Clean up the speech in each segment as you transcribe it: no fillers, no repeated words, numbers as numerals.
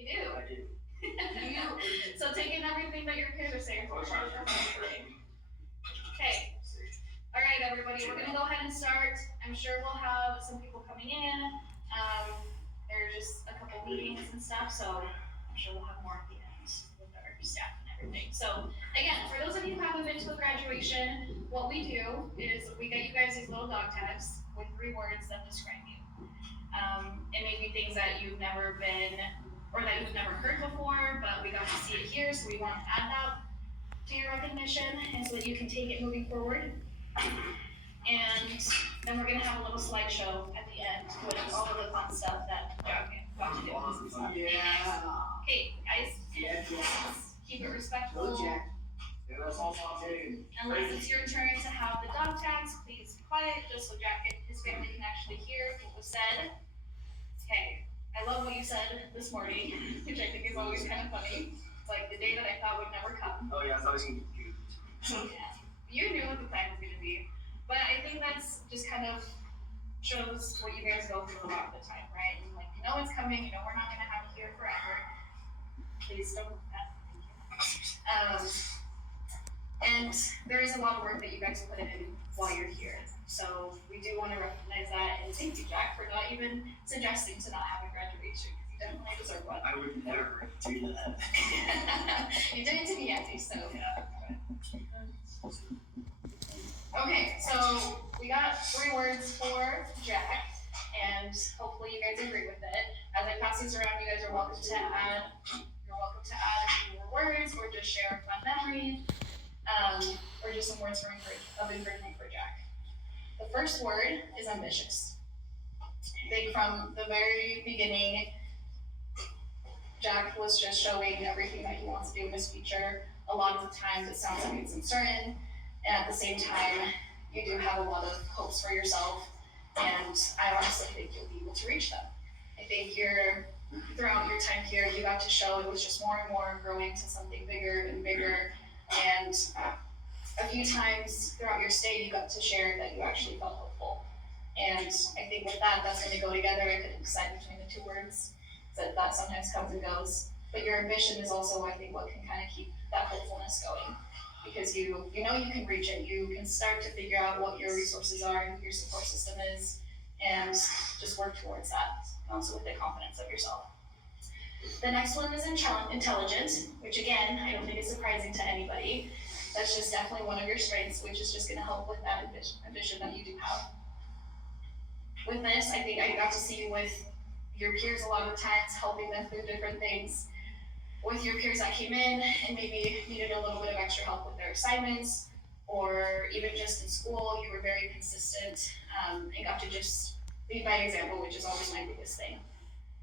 You do? I do. So take in everything that your peers are saying. Okay. All right, everybody, we're gonna go ahead and start. I'm sure we'll have some people coming in. There are just a couple meetings and stuff, so I'm sure we'll have more at the end with our staff and everything. So again, for those of you who haven't been to a graduation, what we do is we get you guys these little dog tags with 3 words that describe you. It may be things that you've never been, or that you've never heard before, but we got to see it here, so we want to add that to your recognition, and so that you can take it moving forward. And then we're gonna have a little slideshow at the end with all of the fun stuff that Jack got to do. Yeah. Okay, guys, keep it respectful. Unless it's your turn to have the dog tags, please be quiet, just so Jack and his family can actually hear what was said. Okay, I love what you said this morning, which I think is always kind of funny. It's like the day that I thought would never come. Oh yeah, I thought it was gonna be good. You knew what the plan was gonna be, but I think that's just kind of shows what you guys go through a lot of the time, right? And like, you know it's coming, you know we're not gonna have it here forever. Please don't do that. Thank you. And there is a lot of work that you guys put in while you're here. So we do want to recognize that, and thank you, Jack, for not even suggesting to not have a graduation, because you definitely deserve one. I would never do that. You did it to me, Andy, so. Yeah. Okay, so we got 3 words for Jack, and hopefully you guys agree with it. As I pass these around, you guys are welcome to add. You're welcome to add a few more words, or just share a fun memory, or just some words of encouragement for Jack. The first word is ambitious. I think from the very beginning, Jack was just showing everything that he wants to do in his future. A lot of the times it sounds like it's uncertain, and at the same time, you do have a lot of hopes for yourself, and I honestly think you'll be able to reach them. I think throughout your time here, you got to show it was just more and more growing to something bigger and bigger, and a few times throughout your stay, you got to share that you actually felt hopeful. And I think with that, that's going to go together. I couldn't decide between the 2 words, that sometimes comes and goes. But your ambition is also, I think, what can kind of keep that hopefulness going. Because you know you can reach it, you can start to figure out what your resources are and who your support system is, and just work towards that, also with the confidence of yourself. The next one is intelligent, which again, I don't think is surprising to anybody. That's just definitely one of your strengths, which is just going to help with that ambition that you do have. With this, I think I got to see you with your peers a lot of times, helping them through different things. With your peers that came in and maybe needed a little bit of extra help with their assignments, or even just in school, you were very consistent, and got to just lead by example, which is always my biggest thing.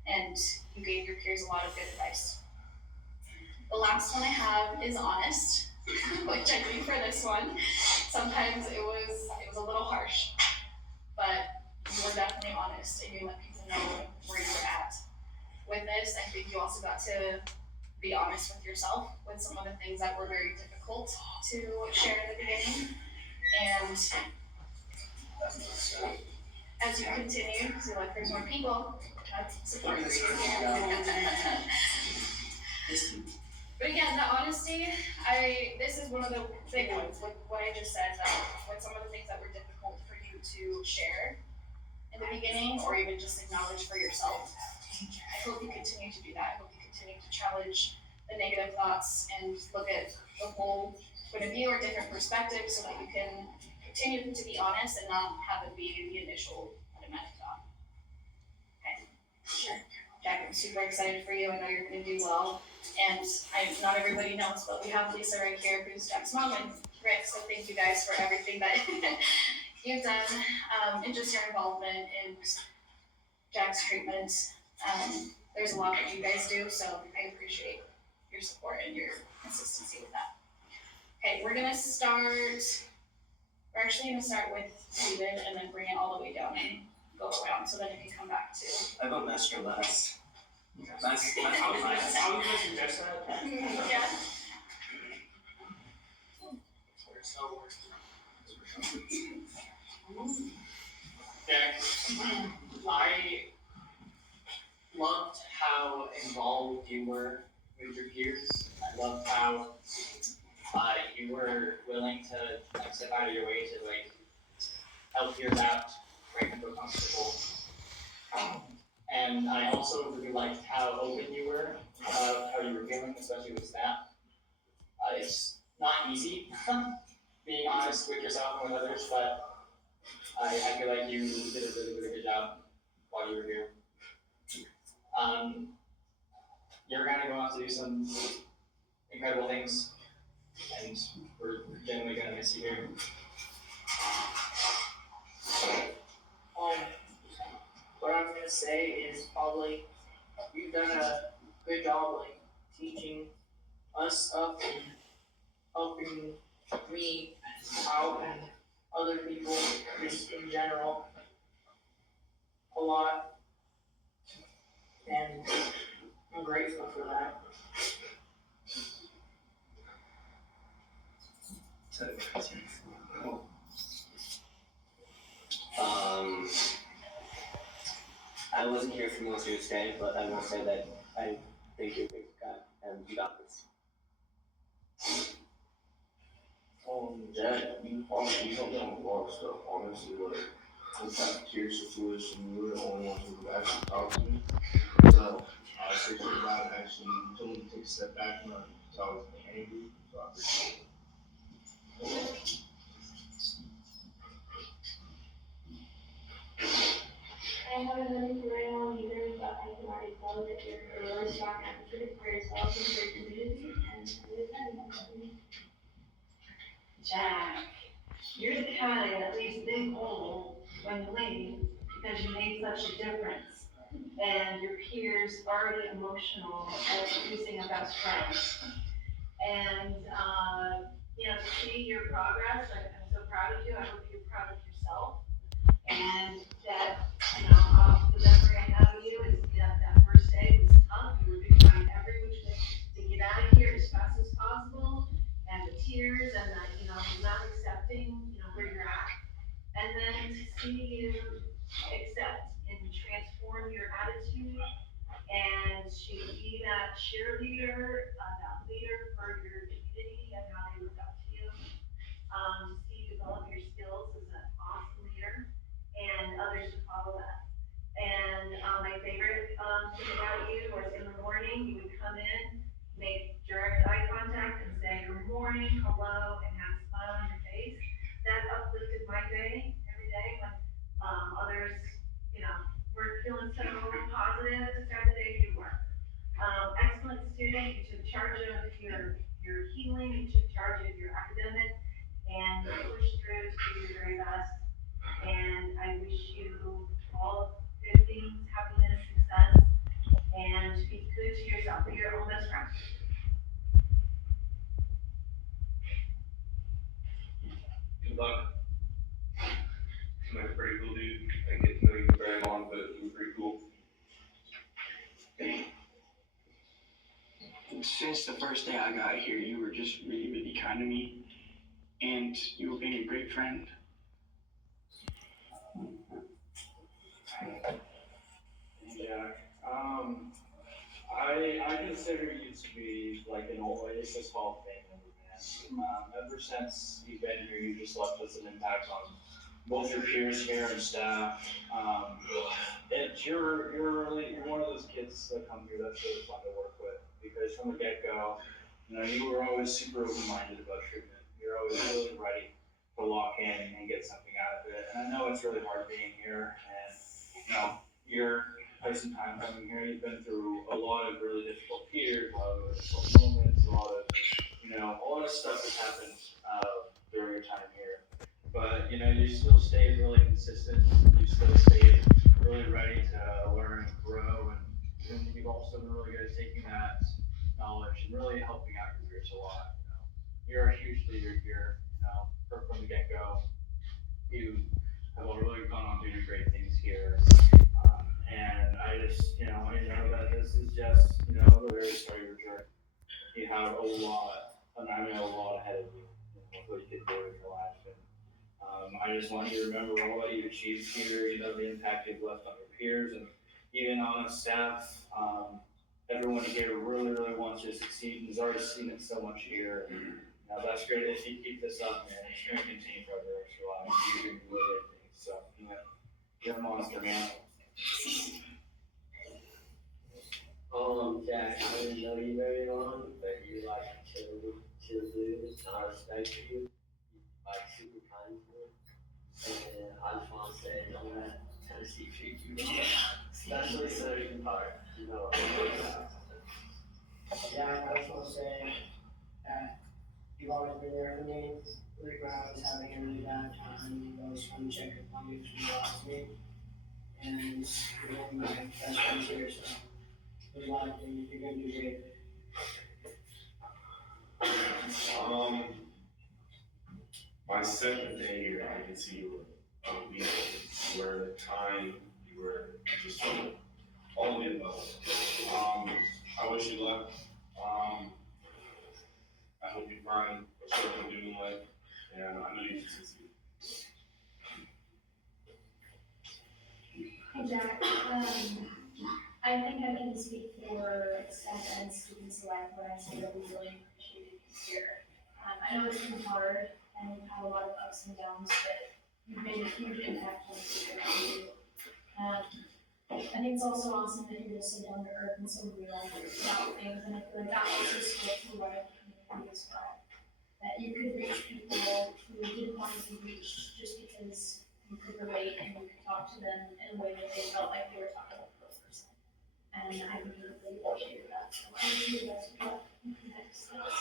And you gave your peers a lot of good advice. The last one I have is honest, which I think for this one, sometimes it was a little harsh, but you were definitely honest and you let people know where you were at. With this, I think you also got to be honest with yourself with some of the things that were very difficult to share in the beginning. And as you continue to look for more people, support you. But again, the honesty, this is one of the big ones, with what I just said, that with some of the things that were difficult for you to share in the beginning, or even just acknowledge for yourself. I hope you continue to do that. I hope you continue to challenge the negative thoughts and look at the whole point of view or different perspectives, so that you can continue to be honest and not have it be the initial automatic thought. Okay, sure. Jack, I'm super excited for you. I know you're going to do well. And not everybody knows, but we have Lisa right here, who's Jack's mom and Rick. So thank you guys for everything that you've done, and just your involvement in Jack's treatment. There's a lot that you guys do, so I appreciate your support and your consistency with that. Okay, we're actually gonna start with David and then bring it all the way down and go around, so then it can come back to. I vote master last. That's I was gonna suggest that. Yeah. Jack, loved how involved you were with your peers. I loved how you were willing to like step out of your way to like help peers out, make them feel comfortable. And I also really liked how open you were about how you were feeling, especially with snap. It's not easy being honest with yourself and with others, but I feel like you did a really, really good job while you were here. Um, you're gonna go on to do some incredible things, and we're genuinely gonna miss you here. Um, what I'm gonna say is probably you've done a good job like teaching us stuff and helping me out and other people just in general a lot, and I'm grateful for that. Um, I wasn't here for most of your stay, but I will say that I think you're a big guy and you got this. Jack, you don't know a lot of stuff, honestly, like, the cafeteria situation, you were the only one who actually talked to me. So, I was thinking about actually told me to take a step back and because I was angry, so I appreciate it. I haven't done it for very long either, but I can already tell that you're a really strong advocate for yourself and for your community, and I'm really excited about that. Jack, you're the kind that leaves a big hole when you leave because you made such a difference. And your peers already emotional at losing a best friend. And, to see your progress, I'm so proud of you. I hope you're proud of yourself. And that, the memory I have of you is that first day was tough. You were trying every which way to get out of here as fast as possible. And the tears and the, not accepting, where you're at. And then to see you accept and transform your attitude and to be that cheerleader, that leader for your community and how they look up to you. To see you develop your skills as an awesome leader and others to follow that. And my favorite thing about you was in the morning, you would come in, make direct eye contact and say good morning, hello, and have a smile on your face. That uplifted my day every day when others, weren't feeling so positive to start the day, you were. Excellent student, you took charge of your healing, you took charge of your academic, and you pushed through to do your very best. And I wish you all good things, happiness, success, and be good to yourself, be your own best friend. Good luck. Seems like a pretty cool dude. I get to know you very long, but you were pretty cool. Since the first day I got here, you were just really, really kind to me, and you were being a great friend. Yeah, I consider you to be like an Oasis Hall of Fame member, man. Ever since you've been here, you've just left us an impact on both your peers here and staff. And you're one of those kids that come here that's really fun to work with because from the get-go, you were always super open-minded about treatment. You're always really ready to lock in and get something out of it. And I know it's really hard being here, and you're quite some time coming here. You've been through a lot of really difficult periods, a lot of difficult moments, a lot of stuff that's happened during your time here. But you still stayed really consistent. You still stayed really ready to learn and grow, and you've also been really good at taking that knowledge and really helping out your peers a lot. You're a huge leader here. From the get go, you have really gone on to do great things here. And I just, I know that this is just, the very start of your journey. You have a lot, and I know a lot ahead of you, what you can do in your life. And I just want you to remember all that you've achieved here, the impact you've left on your peers, and even on staff, everyone here really wants you to succeed, and has already seen it so much here. That's great. If you keep this up, man, it's gonna continue for the rest of your life. You're gonna do great things. So, you're a monster, man. Jack, I didn't know you very long, but you're like chill dude. I respect you. Like super kind to me. And I just want to say, don't let Tennessee treat you wrong. Especially certain part. You know. Yeah, I just want to say that you've always been there for me. Like when I was having a really bad time, you always come check up on me if you lost me. And you're one of my best friends here, so there's a lot of things you're gonna do great. My second day here, I can see you were you were time, you were just all of the above. I wish you luck. I hope you find what you're going to do in life, and I know you can succeed. Hey Jack, I think I can speak for staff and students alike when I say that we really appreciate you here. I know it's been hard and we've had a lot of ups and downs, but you've made a huge impact on the people around you. I think it's also awesome that you're just so down to earth and so real about things, and I feel like that also spoke to what I community as well. That you could reach people who didn't want to be reached just because you could relate and you could talk to them in a way that they felt like they were talking to a real person. And I really appreciate that. So I wish you the best of luck in the next steps.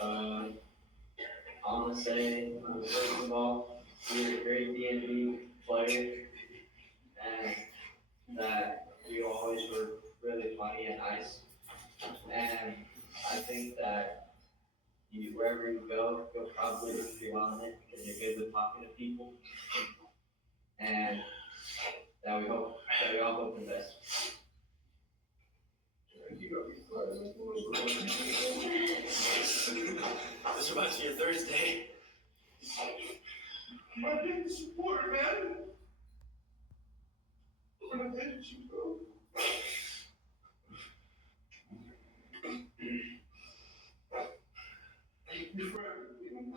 I want to say, first of all, you're a great D&D player, and that you always were really funny and nice. And I think that wherever you go, you'll probably do well in it because you're good with talking to people. And that we all hope the best. This reminds me of Thursday. My biggest support, man. When I did you go. Thank you for everything.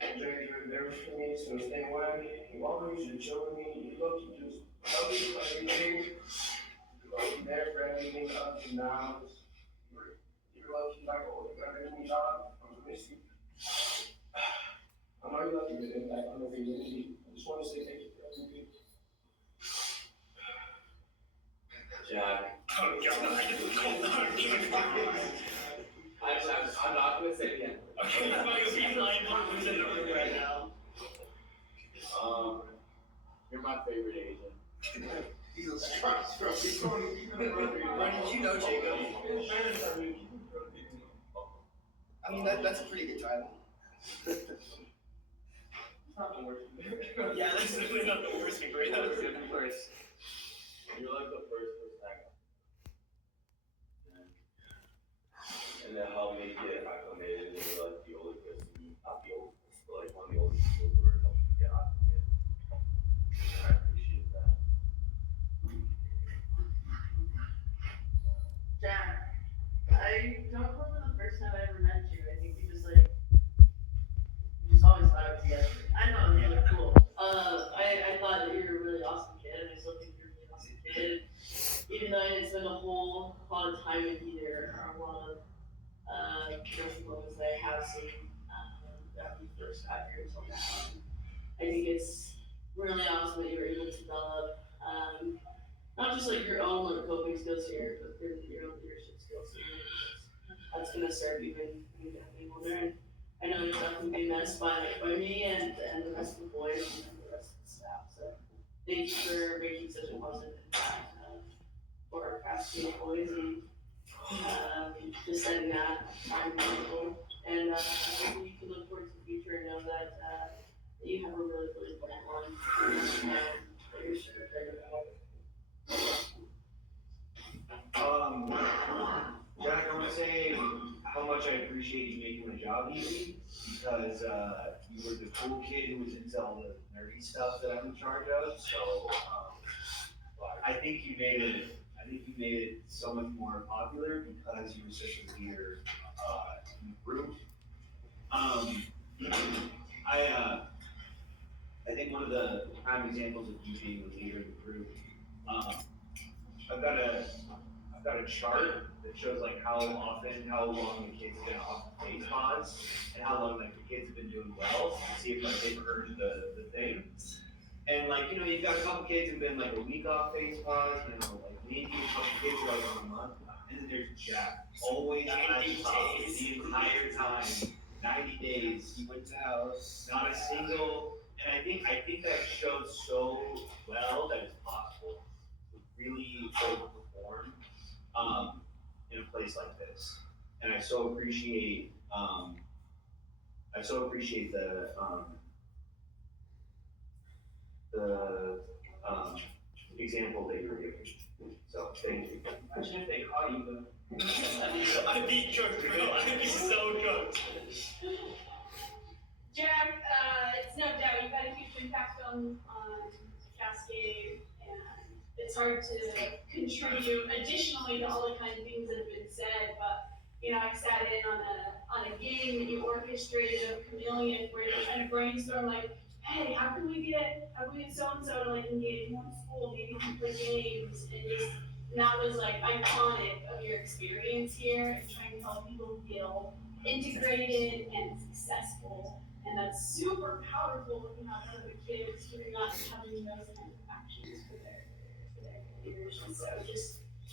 Jack, you're there for me, so stay away. You always should show me. You love to just tell me everything. You're there for everything, the ups and downs. You're lucky like always got a new job. I'm gonna miss you. I know you love to get impact on the community. I just want to say thank you for everything. Jack. Oh, God, I didn't call that. I'm not going to say it again. Okay, I'm going to be blind who's in the room right now. You're my favorite agent. Jesus Christ, bro. He's going Brian, did you know Jacob? I mean, that's a pretty good title. It's not the worst. Yeah, that's definitely not the worst degree. You're the first. You're like the first person I got. And then helped me get acclimated into like the older person, not the old, but like one of the older people who were helping me get acclimated. And I appreciate that. Jack, I don't remember the first time I ever met you. I think you just always vibed together. I know, you were cool. I thought that you were a really awesome kid, and I still think you're a really awesome kid. Even though I didn't spend a whole lot of time with you, there are a lot of personal moments that I have seen that we first got here until now. I think it's really awesome that you were able to develop not just like your own like coping skills here, but your own leadership skills here. That's gonna serve you when you get older. And I know you're definitely being missed by me and the rest of the boys and the rest of the staff. So thank you for making such a positive impact for our past two boys and just setting that time table. And I hope you can look forward to the future and know that you have a really bright one that you're super excited about. Jack, I want to say how much I appreciate you making my job easy. because, you were the cool kid who was into all the nerdy stuff that I'm in charge of, so, I think you made it so much more popular because you were such a leader, in the group. I think one of the prime examples of you being a leader in the group, I've got a chart that shows like how long the kids have been off the face pods, and how long like the kids have been doing well, to see if like they've earned the thing. And like, you've got a couple kids who've been like a week off face pods, like maybe a couple kids are like on a month, and then there's Jack, always at the top the entire time, 90 days, he went to house, not a single, and I think that shows so well that it's possible to really overperform, in a place like this. And I so appreciate the example that you're giving. So thank you. Imagine if they caught you though. I'd be cooked, bro. I'd be so cooked. Jack, it's no doubt you've had a huge impact on Cascade, and it's hard to contribute additionally to all the kind of things that have been said, but I sat in on a game that you orchestrated of Chameleon where you kind of brainstorm like, hey, how can we get so-and-so to like engage more in school, maybe we can play games, and that was like iconic of your experience here and trying to help people feel integrated and successful. And that's super powerful when you have other kids doing that and having those kinds of actions for their careers. And so just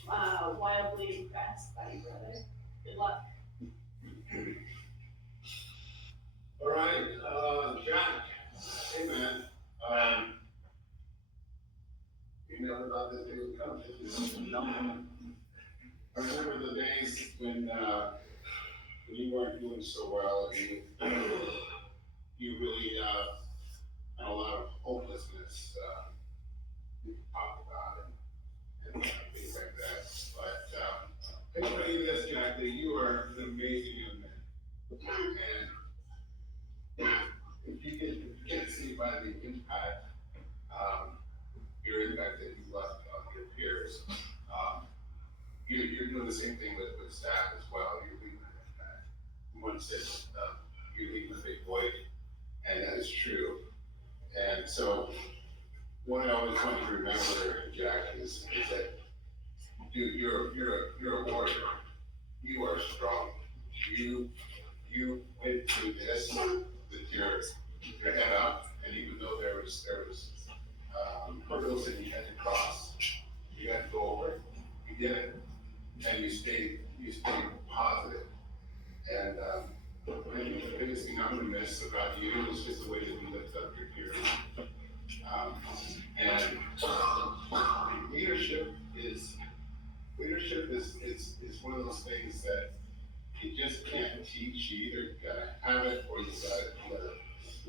wildly impressed by you, brother. Good luck. All right, Jack. Hey, man. You never thought this day would come, did you? No. I remember the days when you weren't doing so well, and you really had a lot of hopelessness to talk about and things like that. But I can tell you this, Jack, that you are an amazing young man. And if you can see by the impact, your impact that you left on your peers, you're doing the same thing with staff as well. You're leaving an impact. One said you're leaving a big void, and that is true. And so, what I always want you to remember, Jack, is that you're a warrior. You are strong. You went through this with your head up, and even though there was hurdles that you had to cross, you had to go over. You did it, and you stayed positive. And I think the biggest thing I'm gonna miss about you is just the way that you lift up your peers. And leadership is one of those things that you just can't teach. You either gotta have it or you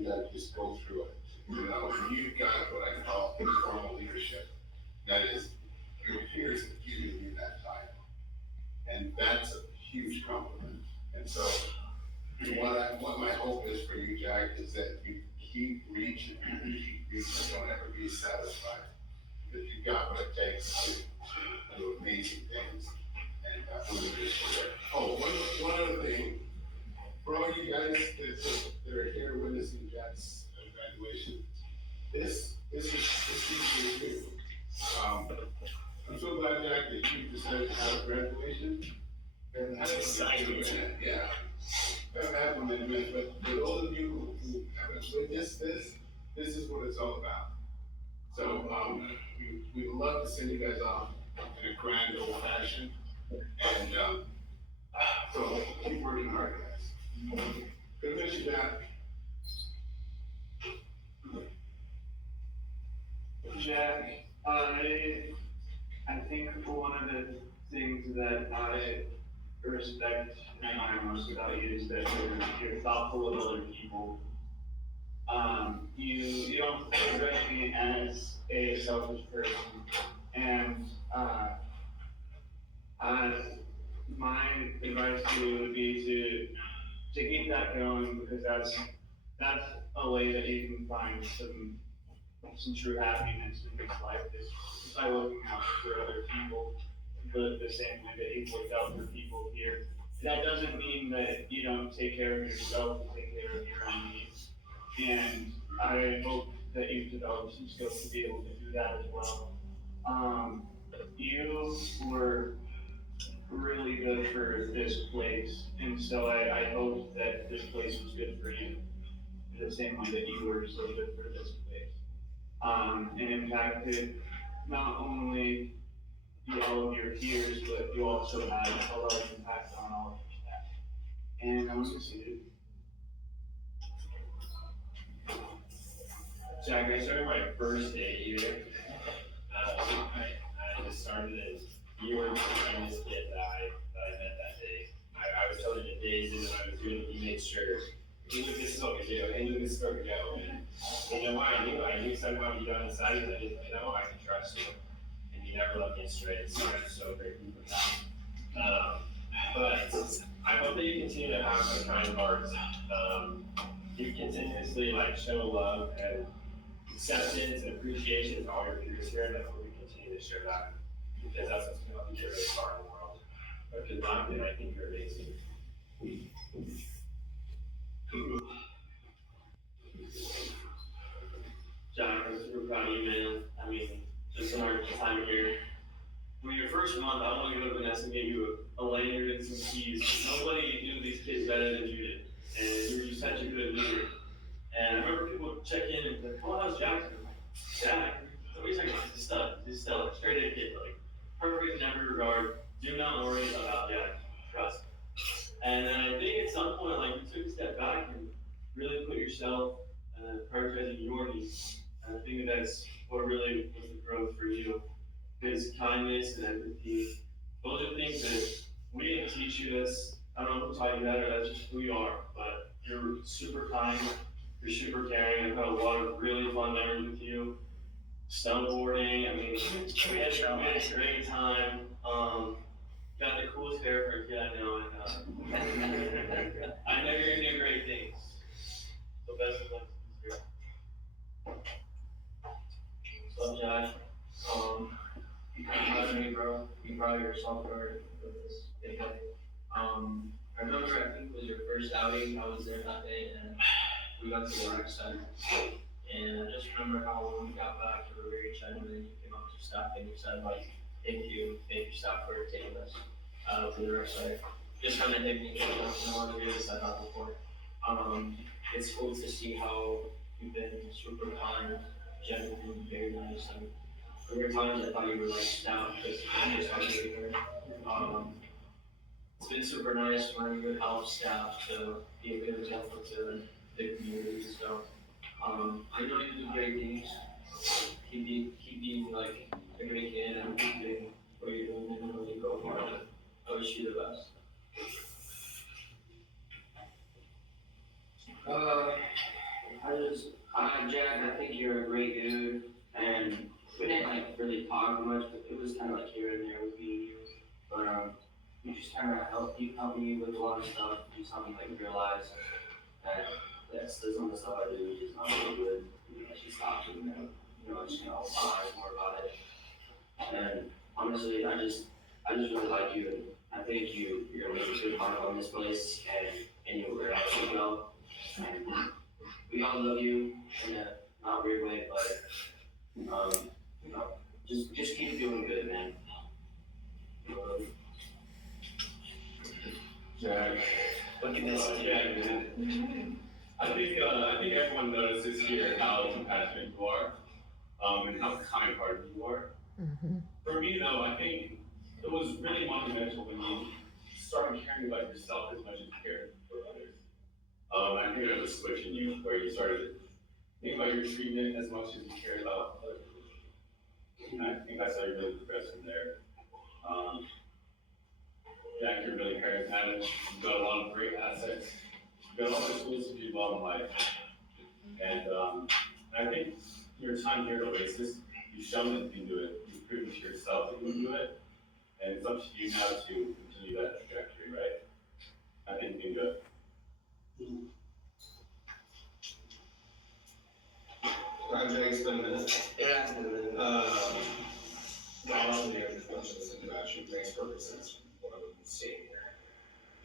gotta just go through it. You've got what I call informal leadership. That is, your peers have given you that title. And that's a huge compliment. And so, what my hope is for you, Jack, is that you keep reaching, don't ever be satisfied. That you've got what it takes to do amazing things. And oh, one other thing, for all you guys that are here witnessing Jack's graduation, this is for you. I'm so glad, Jack, that you decided to have a graduation. And that's exciting. Yeah. That happened in a minute, but for those of you who haven't witnessed this is what it's all about. So, we'd love to send you guys off in a grand old fashion. And, so keep working hard, guys. Good to miss you, Jack. Jack, I think one of the things that I respect and admire most about you is that you're thoughtful of other people. You don't strike me as a selfish person, and my advice to you would be to to keep that going, because that's a way that you can find some true happiness in this life, is by looking out for other people, the same way that you've looked out for people here. That doesn't mean that you don't take care of yourself and take care of your own needs. And I hope that you've developed some skills to be able to do that as well. You were really good for this place, and so I hope that this place was good for you, in the same way that you were so good for this place. And impacted not only all of your peers, but you also had a large impact on all of your staff. And I want to see you. Jack, I started my first day here. I just started as you were the youngest kid that I met that day. I was telling you days and I was doing, you made sure, hey, look, this is what we do, hey, look, this is where we go. And you know why I knew something about you on the side, and I just, you know, I can trust you. And you never left me straight, so I'm so grateful for that. But I hope that you continue to have some kind hearts. You continuously show love and acceptance and appreciation to all your peers here, and I hope we continue to share that, because that's what's going to help you get really far in the world. Because I think you're amazing. Jack, I'm super proud of you, man. I mean, just in our time here. When your first month, I want to go to Vanessa and give you a lanyard and some keys. Nobody knew these kids better than you did. And you were just such a good leader. And I remember people would check in and be like, oh, how's Jackson? I'm like, Jack, what are you talking about? He's stellar, straight A kid, perfect in every regard. Do not worry about Jack, trust. And then I think at some point, you took a step back and really put yourself, prioritizing your needs. And I think that's what really was the growth for you. Is kindness and empathy. Those are things that we didn't teach you this. I don't know who taught you that, or that's just who you are. But you're super kind, you're super caring. I've had a lot of really fun memories with you. Snowboarding, I mean, we had a great time. Got the coolest hair for a kid I know, and I know you're gonna do great things. So best of luck this year. What's up, Josh? You kind of proud of me, bro. You proud of yourself for this big day. I remember, I think it was your first outing. I was there that day, and we got to the rec center. And I just remember how when we got back, you were very genuine. You came up to staff and you said, thank you staff for taking us to the rec center. Just kind of hit me, no one really said that before. It's cool to see how you've been super kind, genuine, very nice, and there were times I thought you were down because you just wanted to be here. It's been super nice when you help staff to be a good example to the community. So I know you do great things. Keep being a great kid and keep doing what you're doing and really go for it. I wish you the best. Jack, I think you're a great dude, and we didn't really talk much, but it was kind of here and there with me and you. But you just kind of helped me with a lot of stuff. You just helped me realize that some of the stuff I do is not really good. I should stop doing that. I just realize more about it. And honestly, I just really like you, and I think you're gonna make a good mark on this place, and you'll wear out as well. And we all love you in a not weird way, but just keep doing good, man. Jack. Look at this, Jack, man. I think everyone notices here how compassionate you are, and how kind-hearted you are. For me, though, I think it was really monumental when you started caring about yourself as much as you cared for others. I think it was a switch in you where you started thinking about your treatment as much as you cared about other people. And I think that's how you really progressed from there. Jack, you're really charismatic. You've got a lot of great assets. You've got all the tools to do well in life. And I think your time here at Oasis, you've shown that you can do it. You've proven to yourself that you can do it. And it's up to you now to continue that trajectory, right? I think you can do it. It's been a minute. It has been a minute. Honestly, I have a bunch of this introduction, thanks for purposes, what I've been seeing here.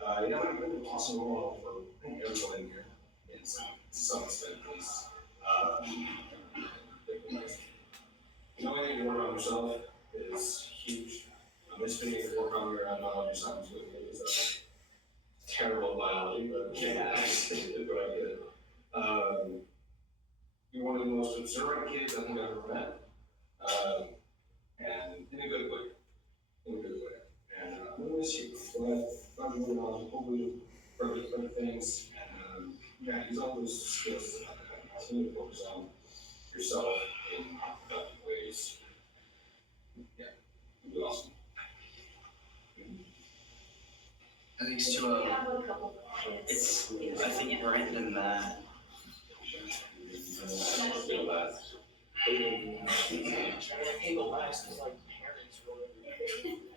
I've been an awesome role for everyone in here, in some extent at least. Knowing that you work on yourself is huge. This being able to work on your biology science with me is terrible biology, but yeah, I get it. You're one of the most observant kids I think I've ever met. And in a good way. In a good way. And I'm gonna miss you. I'm moving on, hopefully, for things. And yeah, use all those skills to continue to focus on yourself in productive ways. Yeah, it'll be awesome. Thanks to, I have a couple questions. it's, I think Brandon and Matt. Feel that. Hey, but last is like parents really.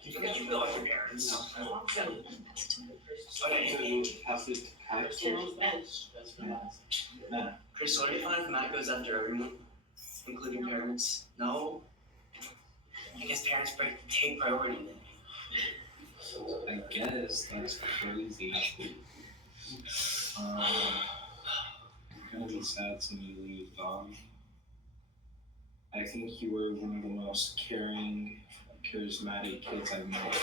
You feel like your parents. Okay, so you pass it to Kai? Chris, what do you find if Matt goes after everyone, including parents? No? I guess parents take priority then. I guess that's crazy. Gonna be sad to me leave, dog. I think you were one of the most caring, charismatic kids I've met.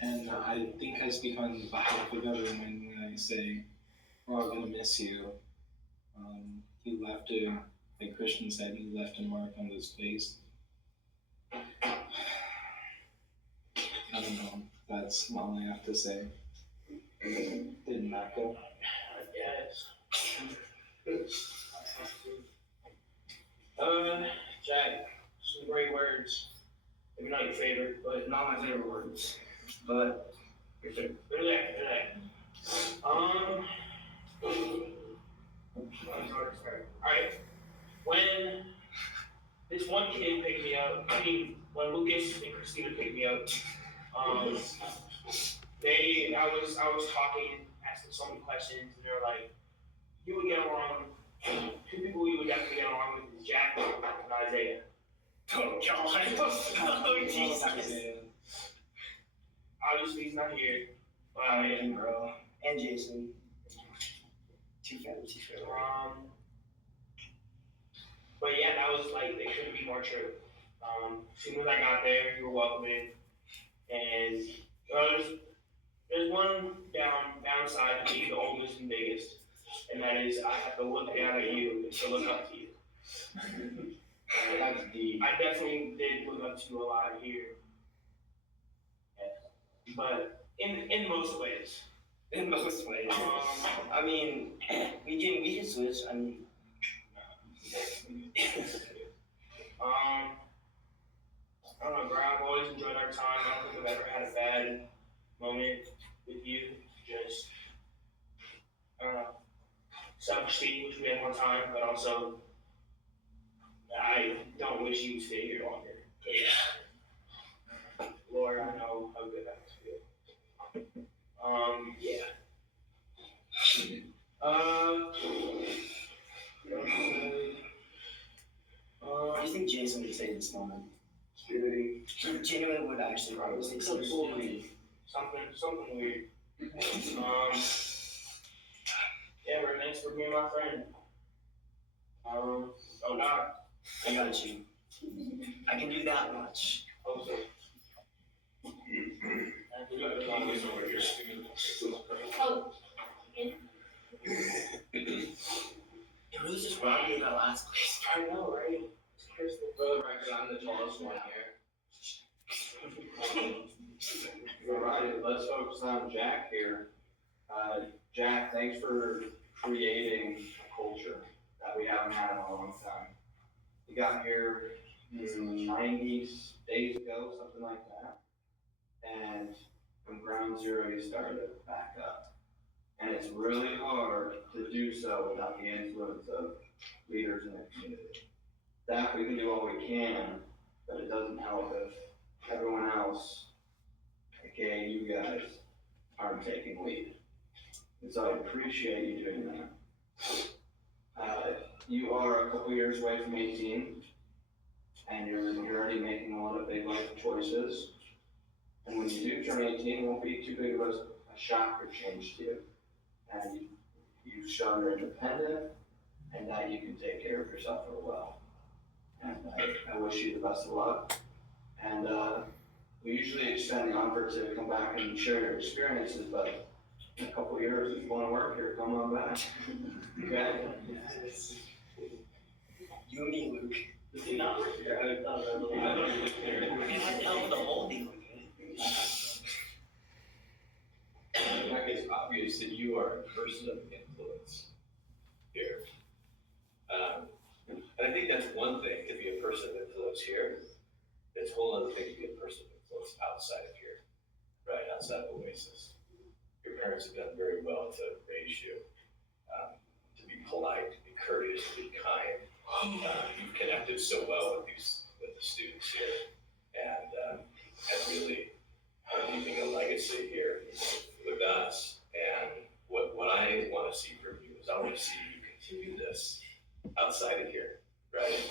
And I think I speak on behalf of everyone when I say we're all gonna miss you. You left like Christian said, you left a mark on this place. I don't know. That's all I have to say. Didn't Matt go? Yes. Jack, some great words. Maybe not your favorite, but Not my favorite words, but your favorite. They're there. Alright. When this one kid picked me up, when Lucas and Christina picked me up, I was talking, asking so many questions, and they were like, you would get along, two people you would definitely get along with is Jack and Isaiah. oh God, oh Jesus. Obviously he's not here, but Bro, and Jason. Two families. But yeah, that was like, they couldn't be more true. As soon as I got there, you were welcoming, and there's one downside to being the oldest and biggest, and that is I have to look down at you to look up to you. That's deep. I definitely did look up to you a lot here, but in most ways. In most ways. I mean, we can switch. I mean, I don't know, bro. I've always enjoyed our time. I don't think I've ever had a bad moment with you. Just, I don't know, selfishly, wish we had more time, but also, I don't wish you would stay here longer. Yeah. Lord, I know how good that must feel. Yeah. what do you think Jason would say this moment? He genuinely would actually probably say something. Something weird. Yeah, bro, thanks for being my friend. Oh God. I got you. I can do that much. Okay. Oh, in It really just robbed me of that last place. I know, right? For the record, I'm the tallest one here. Alright, let's focus on Jack here. Jack, thanks for creating a culture that we haven't had in a long time. We got here 90 days ago, something like that. And from ground zero, you started to back up. And it's really hard to do so without the influence of leaders in the community. That we can do all we can, but it doesn't help if everyone else, aka you guys, aren't taking lead. And so I appreciate you doing that. You are a couple years away from 18, and you're already making a lot of big life choices. And when you do turn 18, it won't be too big of a shock or change to you. And you've shown you're independent and that you can take care of yourself real well. And I wish you the best of luck. And we usually extend the offer to come back and share your experiences, but in a couple of years, if you want to work here, come on back. Okay? You and me, Luke. Does he not work here? I thought that was. I don't work there. He's like hell with a holding. I think it's obvious that you are a person of influence here. And I think that's one thing to be a person of influence here. It's a whole other thing to be a person of influence outside of here, right? Outside of Oasis. Your parents have done very well to raise you, to be polite, to be courteous, to be kind. You've connected so well with the students here, and really are leaving a legacy here with us. And what I want to see from you is I want to see you continue this outside of here, right?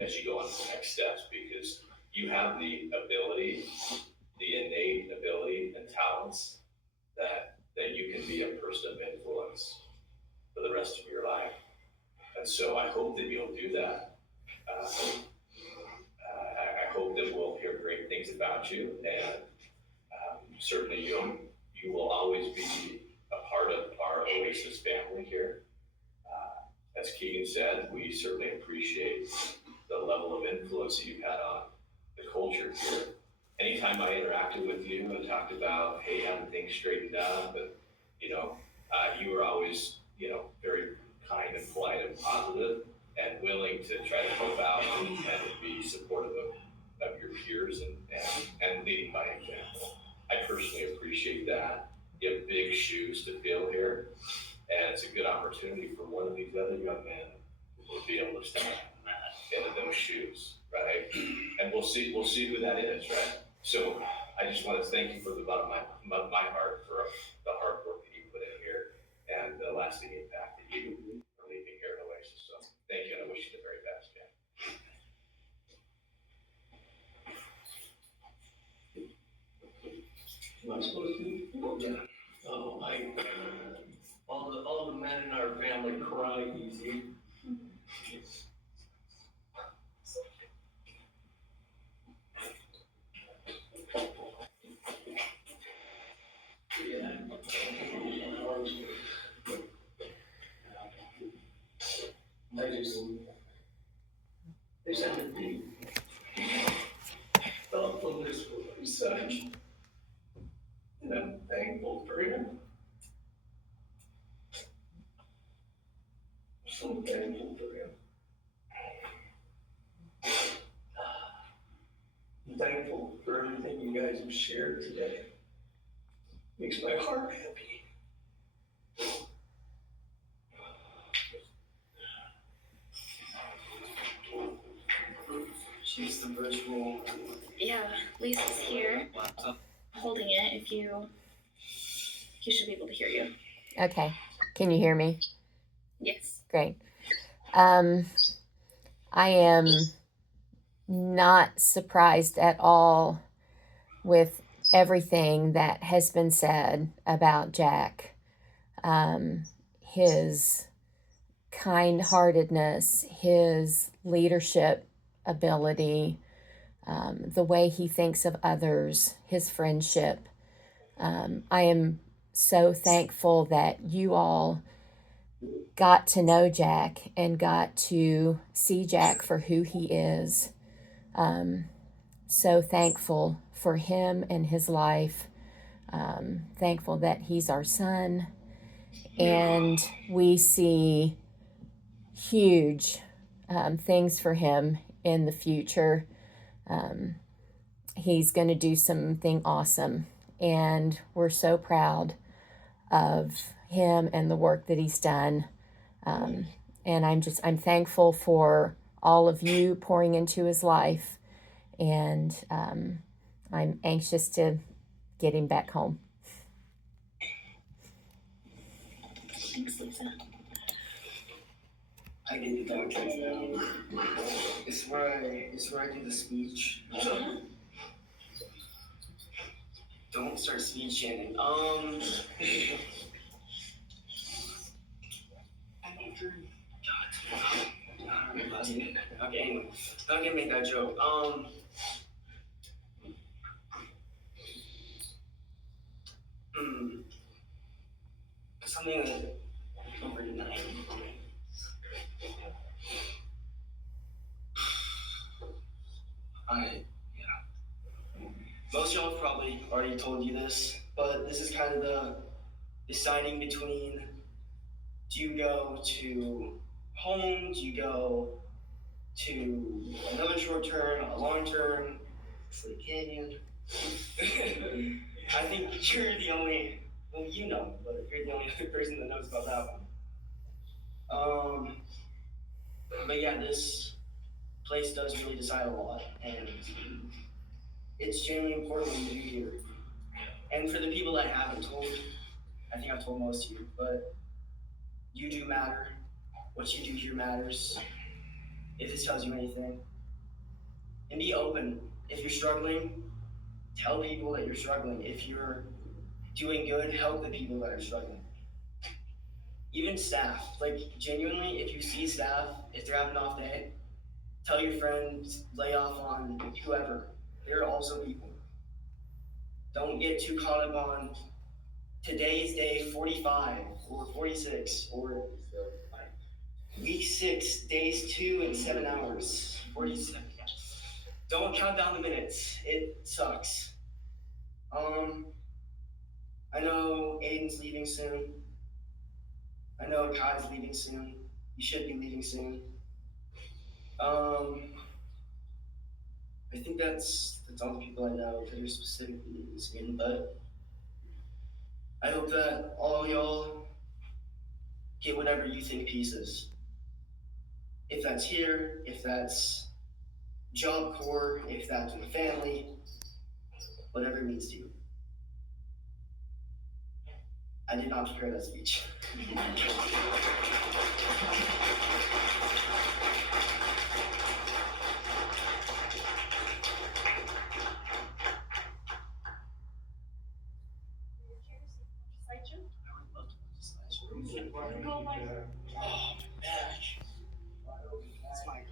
As you go on to the next steps, because you have the ability, the innate ability and talents that you can be a person of influence for the rest of your life. And so I hope that you'll do that. I hope that we'll hear great things about you, and certainly you will always be a part of our Oasis family here. As Keegan said, we certainly appreciate the level of influence that you've had on the culture here. Anytime I interacted with you and talked about, hey, having things straightened up, and you were always, very kind and polite and positive and willing to try to help out and be supportive of your peers and leading by example. I personally appreciate that. You have big shoes to fill here, and it's a good opportunity for one of these other young men to be able to step into those shoes, right? And we'll see who that is, right? So I just want to thank you from the bottom of my heart for the hard work that you put in here and the lasting impact that you are leaving here at Oasis. So thank you, and I wish you the very best, man. Am I supposed to? Yeah. Oh, all the men in our family cry easy. Yeah. They said to me, thoughtfulness for my son, and I'm thankful for him. So thankful for him. I'm thankful for everything you guys have shared today. Makes my heart happy. She's the virtual. Yeah, Lisa's here, holding it. If you should be able to hear you. Okay. Can you hear me? Yes. Great. I am not surprised at all with everything that has been said about Jack. His kind-heartedness, his leadership ability, the way he thinks of others, his friendship. I am so thankful that you all got to know Jack and got to see Jack for who he is. So thankful for him and his life. Thankful that he's our son. And we see huge things for him in the future. He's going to do something awesome. And we're so proud of him and the work that he's done. And I'm thankful for all of you pouring into his life. And I'm anxious to get him back home. I get the dog treats now. It's where I do the speech. Don't start speech chanting. Okay, anyway, I'm not gonna make that joke. Something that overnight. Most y'all have probably already told you this, but this is kind of the deciding between, do you go to home, do you go to another short term, a long term, for the canyon. I think you're the only, well, you know, but you're the only other person that knows about that one. But yeah, this place does really decide a lot, and it's genuinely important what you do here. And for the people that I haven't told, I think I've told most of you, but you do matter. What you do here matters. If this tells you anything. And be open. If you're struggling, tell people that you're struggling. If you're doing good, help the people that are struggling. Even staff, like genuinely, if you see staff, if they're having an off day, tell your friends, lay off on whoever. They're also people. Don't get too caught up on today's day 45 or 46 or week 6, days 2 and 7 hours, 47. Don't count down the minutes. It sucks. I know Aiden's leaving soon. I know Kai's leaving soon. You should be leaving soon. I think that's all the people I know that are specifically leaving soon, but I hope that all y'all get whatever you think peace is. If that's here, if that's Job Corps, if that's with family, whatever it means to you. I did not prepare that speech. Go like Oh, back. That's my